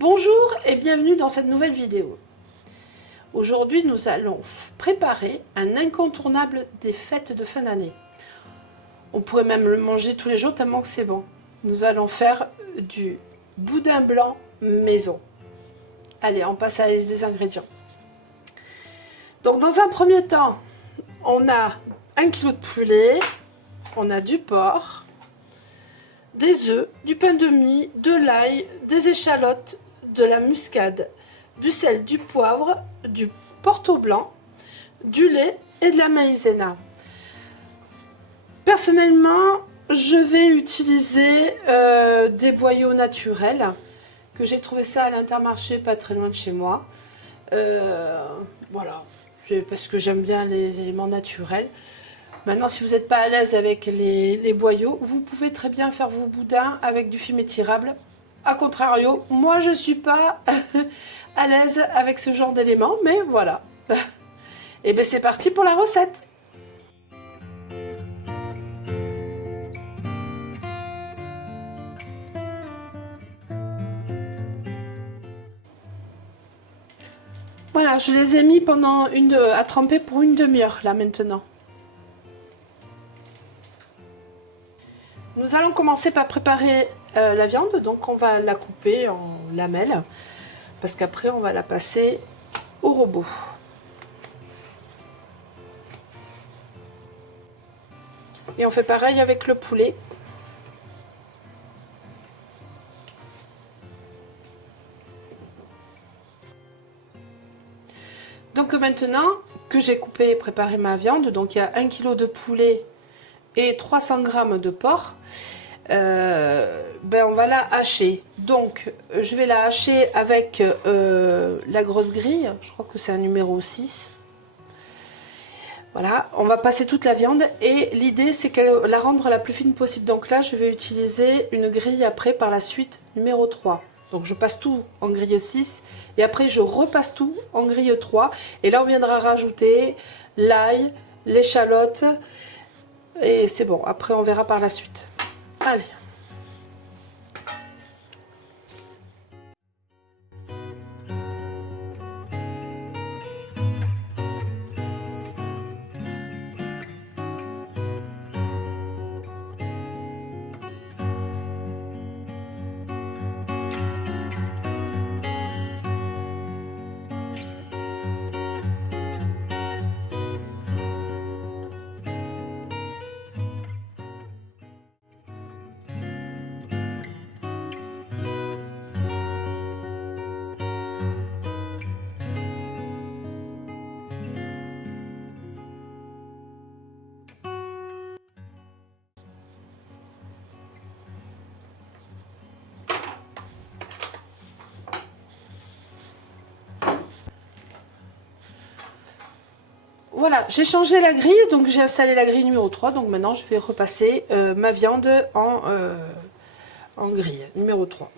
Bonjour et bienvenue dans cette nouvelle vidéo. Aujourd'hui, nous allons préparer un incontournable des fêtes de fin d'année. On pourrait même le manger tous les jours tellement que c'est bon. Nous allons faire du boudin blanc maison. Allez, on passe à les ingrédients. Donc dans un premier temps, on a 1 kg de poulet, on a du porc, des œufs, du pain de mie, de l'ail, des échalotes, de la muscade, du sel, du poivre, du porto blanc, du lait et de la maïzena. Personnellement, je vais utiliser des boyaux naturels, que j'ai trouvé ça à l'Intermarché, pas très loin de chez moi. Voilà, c'est parce que j'aime bien les éléments naturels. Maintenant, si vous n'êtes pas à l'aise avec les boyaux, vous pouvez très bien faire vos boudins avec du film étirable. A contrario, moi je ne suis pas à l'aise avec ce genre d'éléments, mais voilà. Et bien c'est parti pour la recette. Voilà, je les ai mis pendant à tremper pour une demi-heure là maintenant. Nous allons commencer par préparer la viande, donc on va la couper en lamelles, parce qu'après on va la passer au robot. Et on fait pareil avec le poulet. Donc maintenant que j'ai coupé et préparé ma viande, donc il y a 1 kg de poulet et 300 g de porc, on va la hacher. Donc je vais la hacher avec la grosse grille, je crois que c'est un numéro 6. Voilà, on va passer toute la viande et l'idée c'est qu'elle la rendre la plus fine possible. Donc là je vais utiliser une grille après par la suite numéro 3. Donc je passe tout en grille 6 et après je repasse tout en grille 3. Et là on viendra rajouter l'ail, l'échalote et c'est bon. Après on verra par la suite. Allez. Voilà, j'ai changé la grille, donc j'ai installé la grille numéro 3, donc maintenant je vais repasser ma viande en grille numéro 3.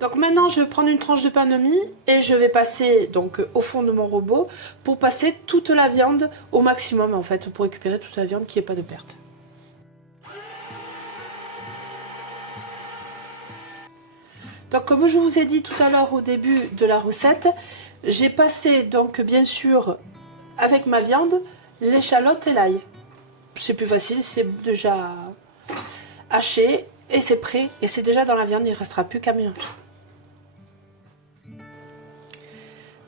Donc maintenant je vais prendre une tranche de pain de mie et je vais passer donc au fond de mon robot pour passer toute la viande au maximum en fait, pour récupérer toute la viande, qu'il n'y ait pas de perte. Donc comme je vous ai dit tout à l'heure au début de la recette, j'ai passé donc bien sûr avec ma viande l'échalote et l'ail. C'est plus facile, c'est déjà haché et c'est prêt et c'est déjà dans la viande, il ne restera plus qu'à mélanger.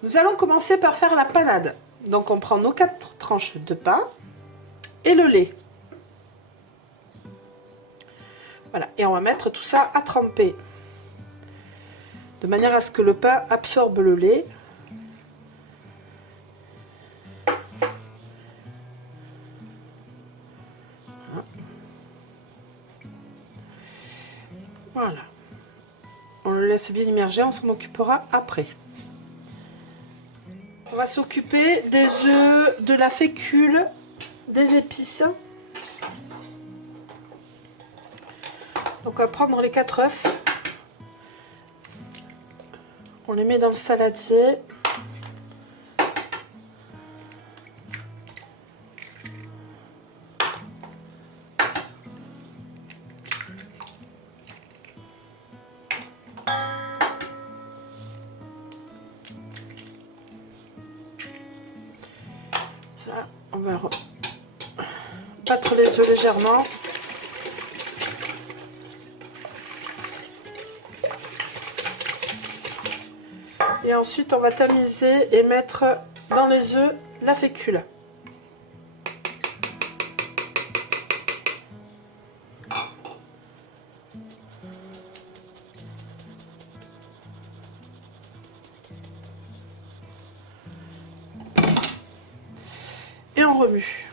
Nous allons commencer par faire la panade. Donc on prend nos 4 tranches de pain et le lait. Voilà, et on va mettre tout ça à tremper. De manière à ce que le pain absorbe le lait. Voilà. On le laisse bien immerger, on s'en occupera après. On va s'occuper des œufs, de la fécule, des épices. Donc on va prendre les 4 œufs. On les met dans le saladier. Là, on va battre les œufs légèrement. Et ensuite, on va tamiser et mettre dans les œufs la fécule. Et on remue.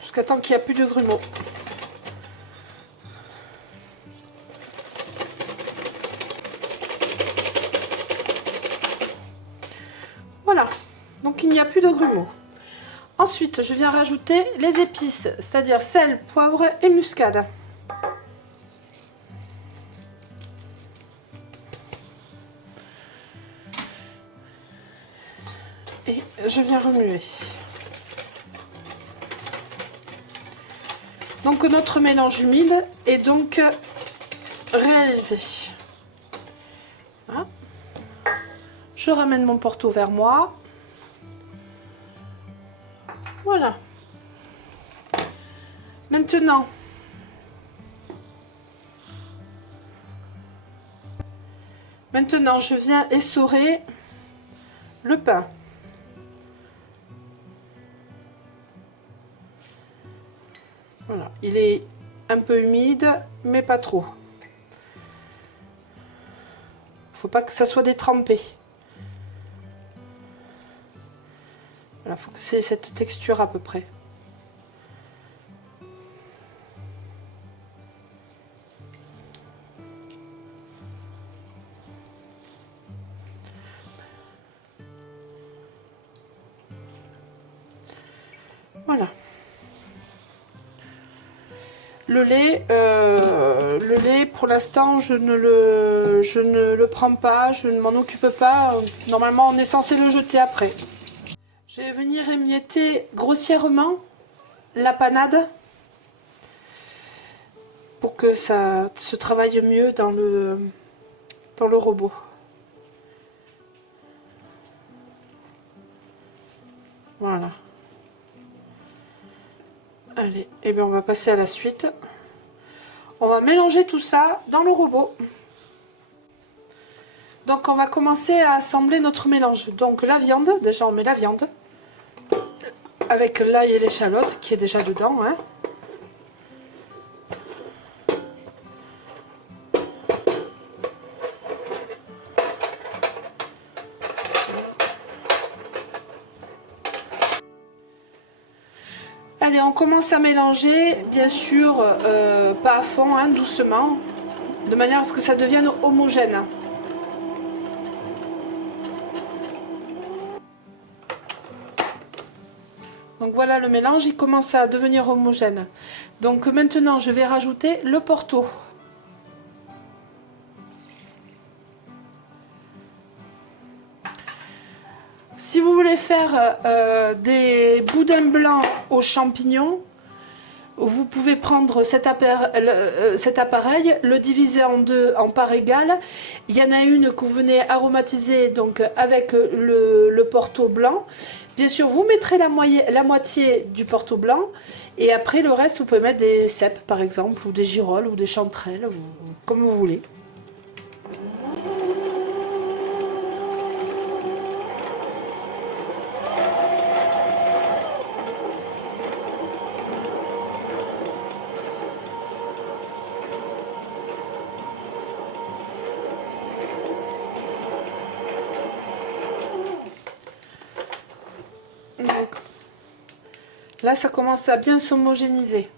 Jusqu'à temps qu'il n'y a plus de grumeaux. Voilà, donc il n'y a plus de grumeaux. Ensuite, je viens rajouter les épices, c'est-à-dire sel, poivre et muscade. Et je viens remuer. Donc notre mélange humide est donc réalisé. Voilà. Je ramène mon porto vers moi. Voilà. Maintenant, je viens essorer le pain. Voilà, il est un peu humide, mais pas trop. Faut pas que ça soit détrempé. Voilà, faut que c'est cette texture à peu près. Voilà. Le lait, pour l'instant, je ne le prends pas, je ne m'en occupe pas. Normalement, on est censé le jeter après. Je vais venir émietter grossièrement la panade pour que ça se travaille mieux dans le robot. Voilà. Allez, et bien on va passer à la suite. On va mélanger tout ça dans le robot. Donc on va commencer à assembler notre mélange. Donc la viande, déjà on met la viande avec l'ail et l'échalote qui est déjà dedans, hein. Allez, on commence à mélanger, bien sûr, pas à fond, hein, doucement, de manière à ce que ça devienne homogène. Donc voilà, le mélange, il commence à devenir homogène. Donc maintenant, je vais rajouter le porto. Si vous voulez faire des boudins blancs aux champignons, vous pouvez prendre cet appareil, le diviser en deux en parts égales. Il y en a une que vous venez aromatiser donc avec le porto blanc. Bien sûr, vous mettrez la moitié du porto blanc et après le reste, vous pouvez mettre des cèpes par exemple, ou des girolles, ou des chanterelles, ou comme vous voulez. Donc, là, ça commence à bien s'homogénéiser.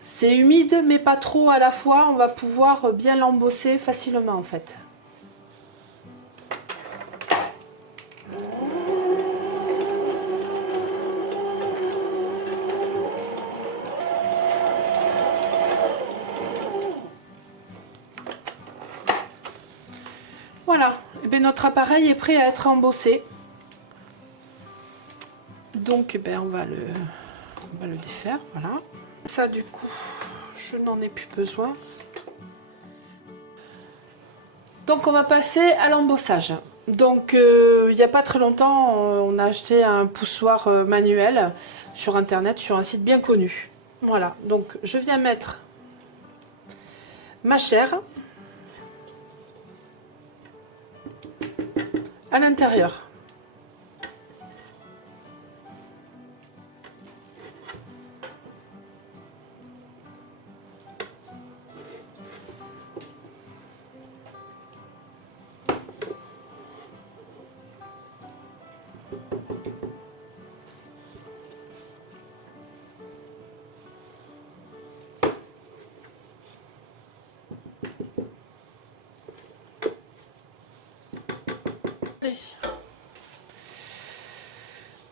C'est humide mais pas trop à la fois, on va pouvoir bien l'embosser facilement en fait. Voilà, et bien notre appareil est prêt à être embossé. Donc ben, on va le défaire, voilà. Ça du coup, je n'en ai plus besoin. Donc on va passer à l'embossage. Donc il n'y a pas très longtemps, on a acheté un poussoir manuel sur internet, sur un site bien connu. Voilà, donc je viens mettre ma chair à l'intérieur.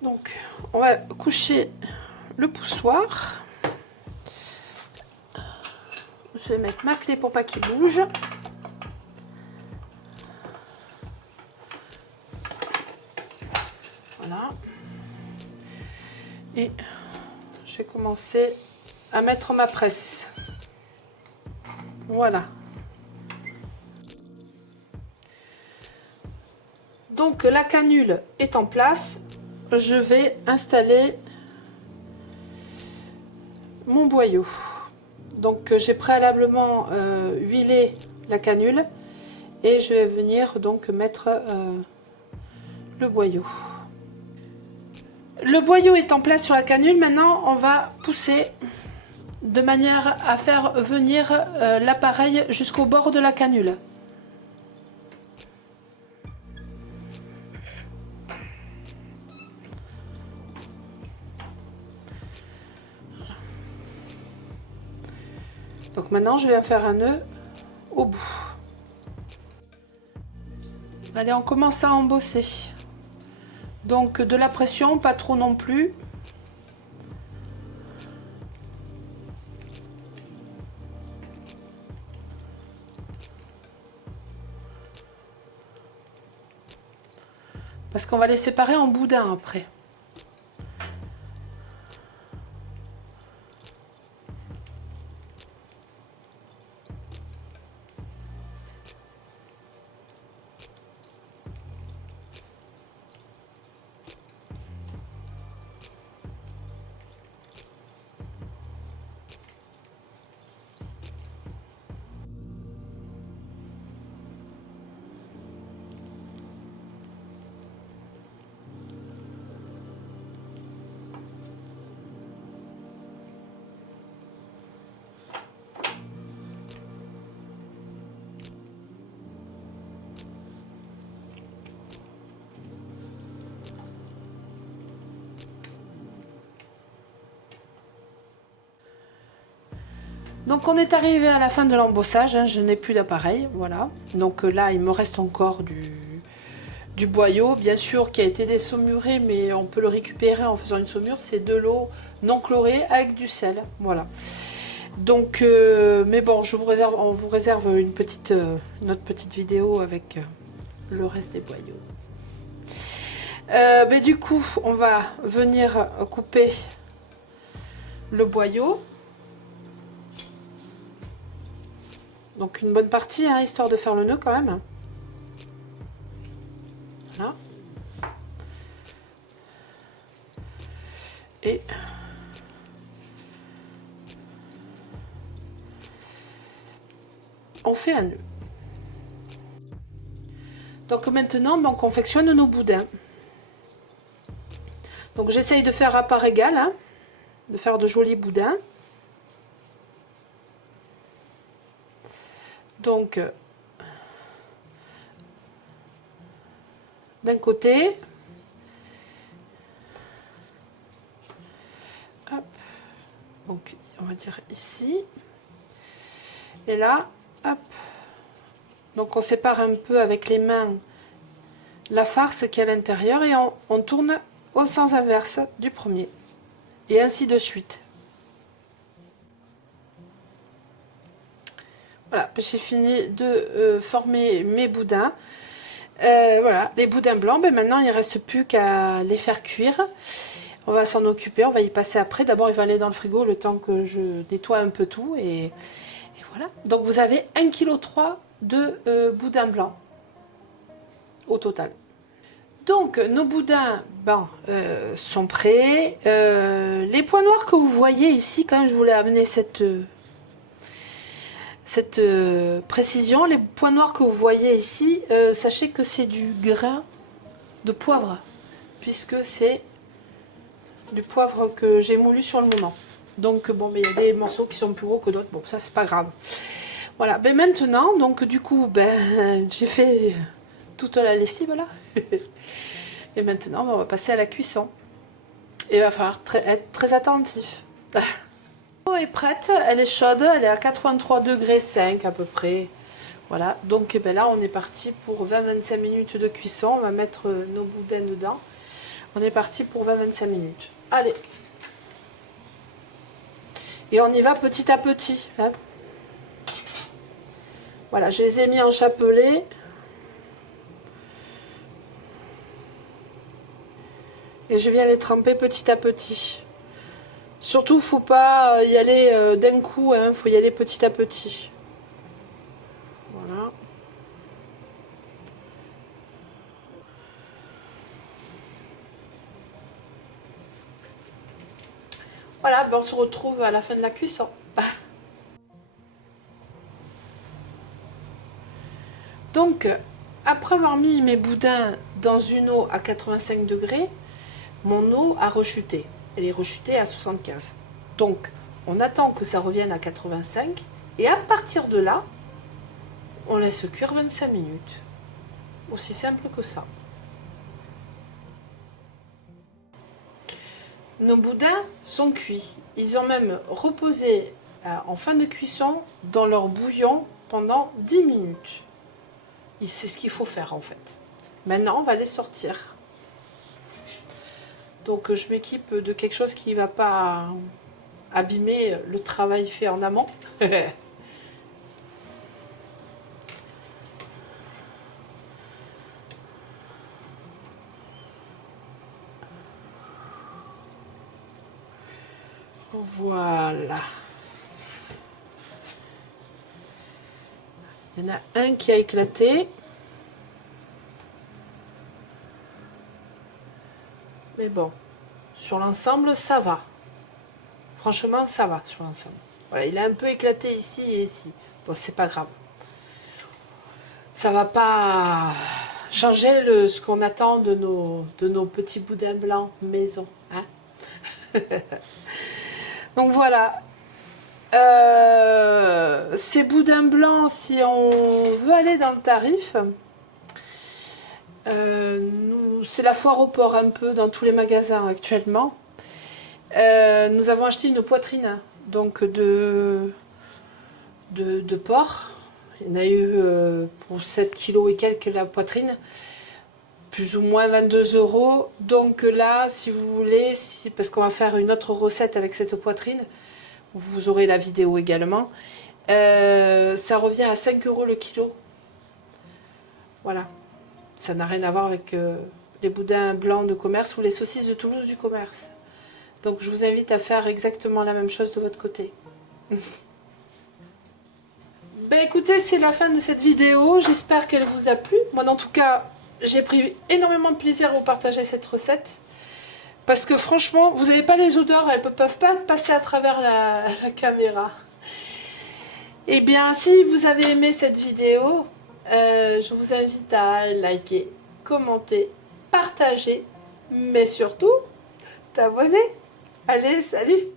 Donc on va coucher le poussoir. Je vais mettre ma clé pour pas qu'il bouge. Voilà. Et je vais commencer à mettre ma presse. Voilà. Donc la canule est en place. Je vais installer mon boyau. Donc j'ai préalablement huilé la canule et je vais venir donc mettre le boyau. Le boyau est en place sur la canule. Maintenant on va pousser de manière à faire venir l'appareil jusqu'au bord de la canule. Donc maintenant je vais faire un nœud au bout. Allez, on commence à embosser. Donc de la pression, pas trop non plus. Parce qu'on va les séparer en boudins après. Donc on est arrivé à la fin de l'embossage, hein, je n'ai plus d'appareil, voilà. Donc là il me reste encore du boyau, bien sûr qui a été dessaumuré, mais on peut le récupérer en faisant une saumure, c'est de l'eau non chlorée avec du sel, voilà. Donc, mais bon, on vous réserve une autre petite vidéo avec le reste des boyaux. Mais du coup, on va venir couper le boyau. Donc une bonne partie, hein, histoire de faire le nœud quand même. Voilà. Et on fait un nœud. Donc maintenant, on confectionne nos boudins. Donc j'essaye de faire à part égale, hein, de faire de jolis boudins. Donc d'un côté, hop, Donc on va dire ici. Et là, hop. Donc on sépare un peu avec les mains la farce qui est à l'intérieur et on tourne au sens inverse du premier. Et ainsi de suite. Voilà, j'ai fini de former mes boudins. Voilà, les boudins blancs, ben maintenant il ne reste plus qu'à les faire cuire. On va s'en occuper, on va y passer après. D'abord, il va aller dans le frigo le temps que je nettoie un peu tout. Et voilà. Donc, vous avez 1,3 kg de boudin blanc au total. Donc, nos boudins sont prêts. Les points noirs que vous voyez ici, quand je voulais amener cette précision, les points noirs que vous voyez ici, sachez que c'est du grain de poivre, puisque c'est du poivre que j'ai moulu sur le moment. Donc bon, mais il y a des morceaux qui sont plus gros que d'autres. Bon, ça c'est pas grave. Voilà. Ben maintenant, donc du coup, ben j'ai fait toute la lessive là. Et maintenant, on va passer à la cuisson. Et il va falloir être très attentif. L'eau est prête, elle est chaude, elle est à 83 degrés 5 à peu près. Voilà. Donc ben là, on est parti pour 20-25 minutes de cuisson. On va mettre nos boudins dedans. On est parti pour 20-25 minutes. Allez. Et on y va petit à petit. Hein. Voilà, je les ai mis en chapelet. Et je viens les tremper petit à petit. Surtout, il ne faut pas y aller d'un coup. Il faut y aller petit à petit. Voilà. Voilà, ben on se retrouve à la fin de la cuisson. Donc, après avoir mis mes boudins dans une eau à 85 degrés, mon eau a rechuté. Elle est rechutée à 75. Donc, on attend que ça revienne à 85. Et à partir de là, on laisse cuire 25 minutes. Aussi simple que ça. Nos boudins sont cuits. Ils ont même reposé en fin de cuisson dans leur bouillon pendant 10 minutes. C'est ce qu'il faut faire en fait. Maintenant, on va les sortir. Donc, je m'équipe de quelque chose qui ne va pas abîmer le travail fait en amont. Voilà. Il y en a un qui a éclaté. Mais bon, sur l'ensemble, ça va. Franchement, ça va sur l'ensemble. Voilà, il a un peu éclaté ici et ici. Bon, c'est pas grave. Ça va pas changer ce qu'on attend de nos petits boudins blancs maison. Hein. Donc voilà. Ces boudins blancs, si on veut aller dans le tarif, c'est la foire au porc un peu dans tous les magasins actuellement. Nous avons acheté une poitrine donc de porc. Il y en a eu pour 7 kg et quelques la poitrine, plus ou moins 22 €. Donc là, si vous voulez, parce qu'on va faire une autre recette avec cette poitrine, vous aurez la vidéo également, ça revient à 5 € le kilo. Voilà, ça n'a rien à voir avec les boudins blancs de commerce ou les saucisses de Toulouse du commerce. Donc je vous invite à faire exactement la même chose de votre côté. Ben écoutez, c'est la fin de cette vidéo, j'espère qu'elle vous a plu. Moi en tout cas, j'ai pris énormément de plaisir à vous partager cette recette. Parce que franchement, vous n'avez pas les odeurs, elles ne peuvent pas passer à travers la caméra. Et bien, si vous avez aimé cette vidéo, je vous invite à liker, commenter, partager, mais surtout, t'abonner. Allez, salut!